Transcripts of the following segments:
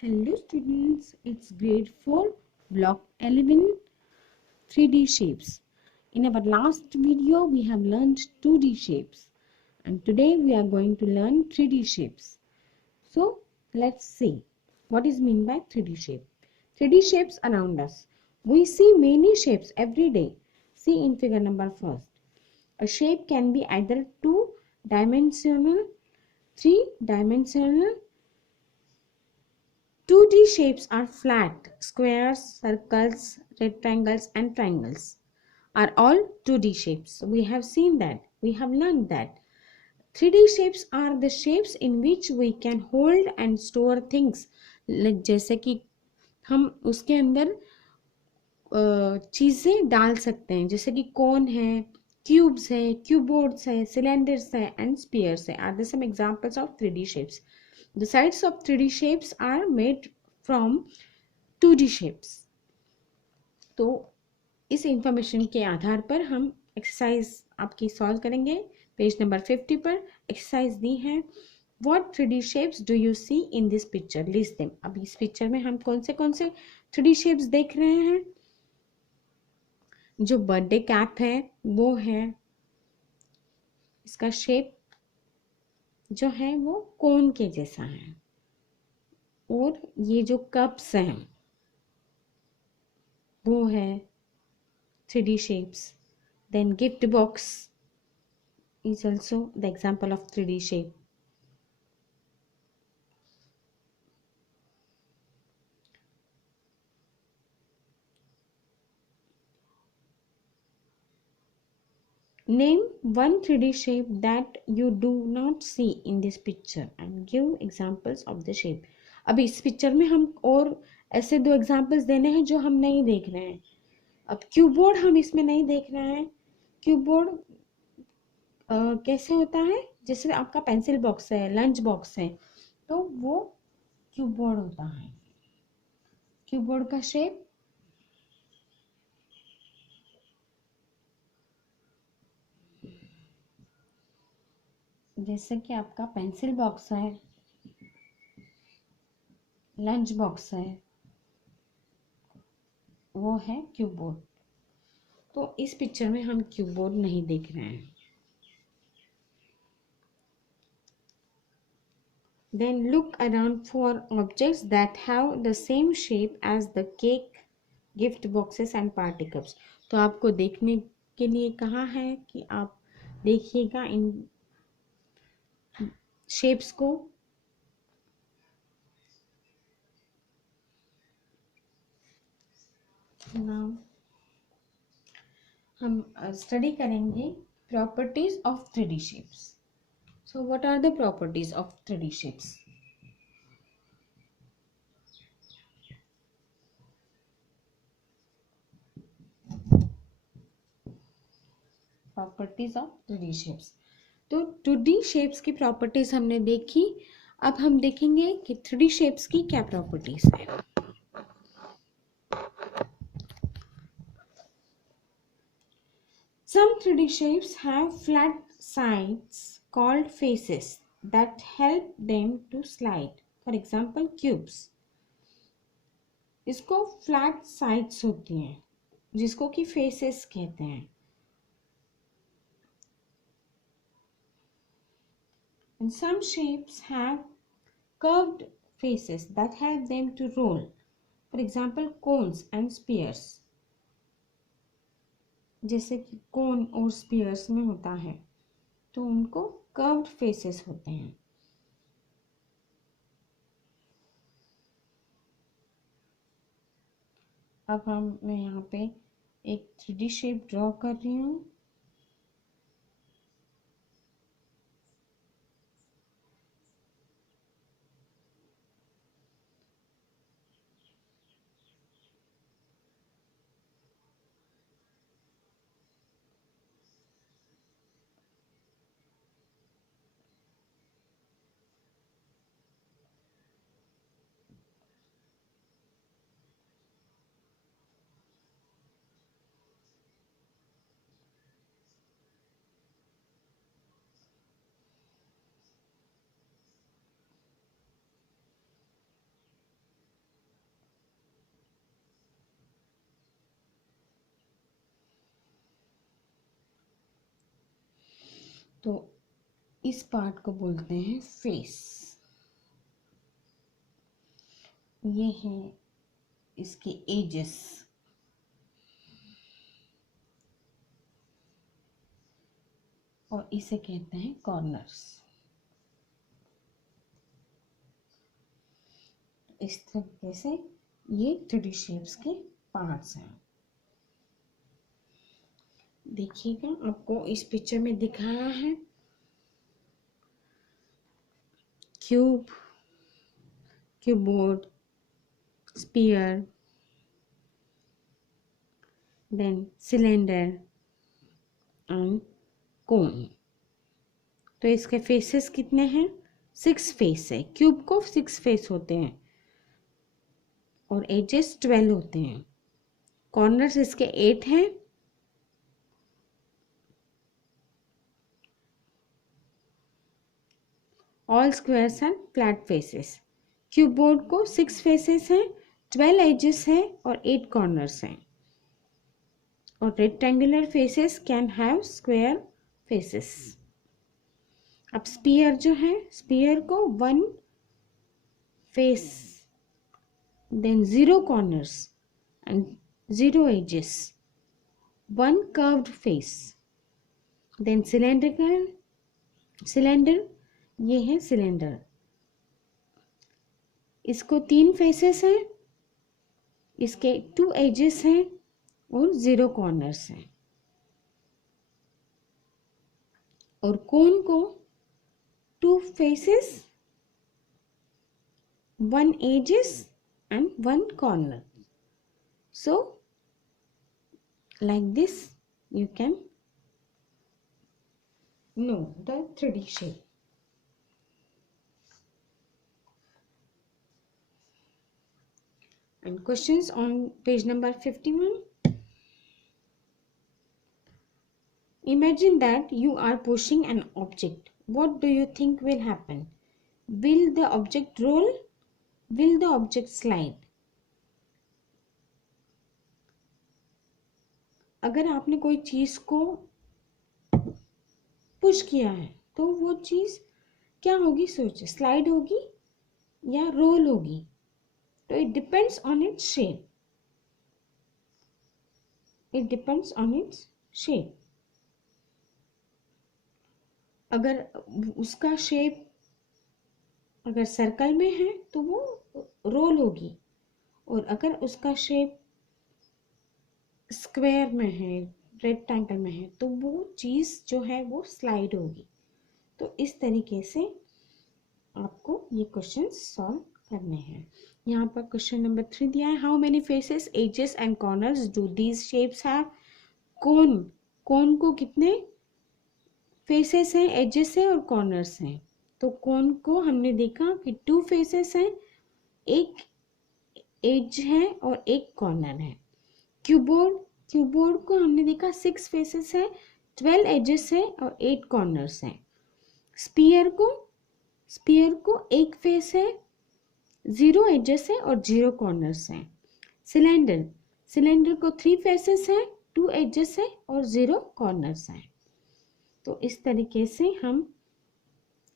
Hello students, it's grade 4 block 11 3D shapes. In our last video we have learned 2D shapes and today we are going to learn 3D shapes. So let's see what is meant by 3D shape. 3D shapes around us. We see many shapes every day. See in figure number first. A shape can be either 2-dimensional, 3-dimensional. 2D shapes are flat. Squares, circles, rectangles and triangles are all 2D shapes. We have seen that. We have learned that. 3D shapes are the shapes in which we can hold and store things. जैसे कि हम उसके अंदर चीज़ें डाल सकते हैं, जैसे कि कोन है, क्यूब्स है, क्यूबोर्ड्स है, सिलेंडर्स है एंड स्पीयर्स है are the some examples of 3D shapes. The sides of 3D shapes are made from 2D shapes. तो इस इंफॉर्मेशन के आधार पर हम एक्सरसाइज आपकी सॉल्व करेंगे. पेज नंबर 50 पर एक्सरसाइज दी है. What 3D shapes do you see in this picture? List them. अब इस पिक्चर में हम कौन से 3D shapes देख रहे हैं. जो बर्थडे कैप है वो है, इसका शेप जो है वो कोन के जैसा है. और ये जो कप्स हैं वो है 3D shapes. Then gift box is also the example of 3D shape. Name one 3D shape that you do not see in this picture and give examples of the shape. अब इस picture में हम और ऐसे 2 examples देने हैं जो हम नहीं देख रहे हैं. अब क्यूबोर्ड हम इसमें नहीं देख रहे हैं. क्यूबोर्ड कैसे होता है, जैसे आपका पेंसिल बॉक्स है, लंच बॉक्स है, तो वो क्यूबोर्ड होता है. क्यूबोर्ड का शेप जैसे कि आपका पेंसिल बॉक्स है, लंच बॉक्स है, वो है क्यूबोर्ड. तो इस पिक्चर में हम क्यूबोर्ड नहीं देख रहे हैं. Then look around for objects that have the same shape as the cake, gift boxes and party cups. तो आपको देखने के लिए कहा है कि आप देखिएगा इन शेप्स को. Now हम स्टडी करेंगे properties of 3D shapes. So what are the properties of 3D shapes? Properties of 3D shapes. तो 2D shapes की प्रॉपर्टीज हमने देखी. अब हम देखेंगे कि 3D shapes की क्या प्रॉपर्टीज है. Some 3D shapes have flat sides called faces that help them to slide. For example, cubes. इसको flat sides होती हैं जिसको कि faces कहते हैं. And some shapes have curved faces that help them to roll. For example, cones and spheres. जैसे कि कोन और स्पीयर्स में होता है तो उनको कर्व्ड फेसेस होते हैं. अब मैं यहाँ पे एक 3D शेप ड्रॉ कर रही हूँ. तो इस पार्ट को बोलते हैं फेस। ये है इसके एजेस, और इसे कहते हैं कॉर्नर्स। इस तरीके से ये 3D शेप्स के पार्ट्स हैं। देखिएगा, आपको इस पिक्चर में दिखाया है cube, cuboid, sphere, then cylinder and cone. तो इसके फेसेस कितने हैं? 6 फेस है। क्यूब को 6 फेस होते हैं और एजेस 12 होते हैं। कॉर्नर्स इसके 8 हैं। All squares and flat faces. Cuboid को 6 फेसेस हैं, 12 एजेस हैं और 8 कॉर्नर्स हैं। और rectangular faces can have square faces. अब स्पीयर जो है, स्पीयर को 1 face, then 0 corners and 0 edges, 1 curved face. Then cylinder, ये है सिलेंडर, इसको 3 फेसेस हैं, इसके 2 एजेस हैं और 0 कॉर्नर्स हैं। और कोन को 2 faces, 1 edges and 1 corner. So like this you can know the 3D shape. And questions on page number 51. Imagine that you are pushing an object. What do you think will happen? Will the object roll? Will the object slide? अगर आपने कोई चीज को push किया है तो वो चीज क्या होगी? सोचिए, स्लाइड होगी या रोल होगी? तो it depends on its shape. It depends on its shape. अगर उसका शेप अगर सर्कल में है तो वो रोल होगी, और अगर उसका शेप स्क्वायर में है, रेक्टेंगल में है, तो वो चीज़ जो है वो स्लाइड होगी। तो इस तरीके से आपको ये क्वेश्चन सॉल्व करने हैं। यहाँ पर क्वेश्चन नंबर 3 दिया है, how many faces, edges and corners do these shapes have? Cone को कितने फेसेस हैं, एजेस हैं और कॉर्नर्स हैं? तो कोन को हमने देखा कि 2 फेसेस हैं, एक एज है और एक कॉर्नर है। क्यूबोर्ड को हमने देखा 6 फेसेस है, 12 एजेस है और 8 कॉर्नर्स हैं। स्पीयर को एक फेस है, 0 एजेस है और 0 कॉर्नर्स हैं। सिलेंडर को 3 फेसेस है, 2 एजेस है और 0 कॉर्नर्स हैं। तो इस तरीके से हम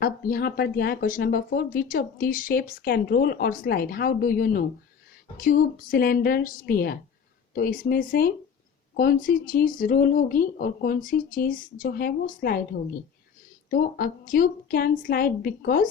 अब यहाँ पर दिया है question number 4, which of these shapes can roll और slide? How do you know? Cube, cylinder, sphere. तो इसमें से कौन सी चीज रोल होगी और कौन सी चीज जो है वो स्लाइड होगी? तो अ cube can slide because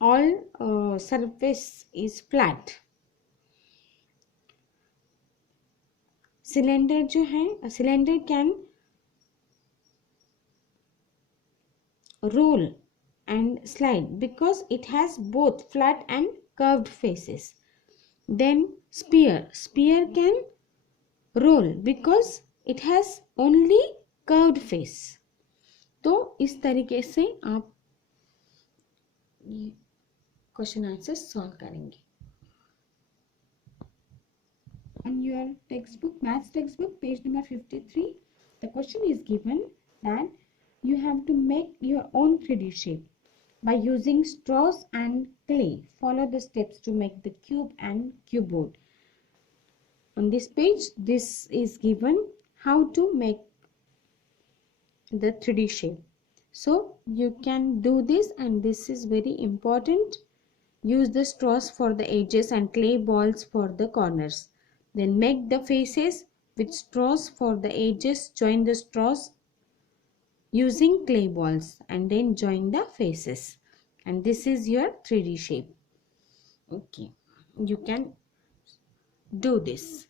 all surface is flat. Cylinder जो है, cylinder can roll and slide because it has both flat and curved faces. Then sphere can roll because it has only curved face. तो इस तरीके से आप question answer solve करेंगे। On your textbook, maths textbook, page number 53, the question is given that you have to make your own 3D shape by using straws and clay. Follow the steps to make the cube and cuboard. On this page, this is given how to make the 3D shape. So you can do this, and this is very important. Use the straws for the edges and clay balls for the corners. Then make the faces with straws for the edges. Join the straws using clay balls and then join the faces. And this is your 3D shape. Okay, you can do this.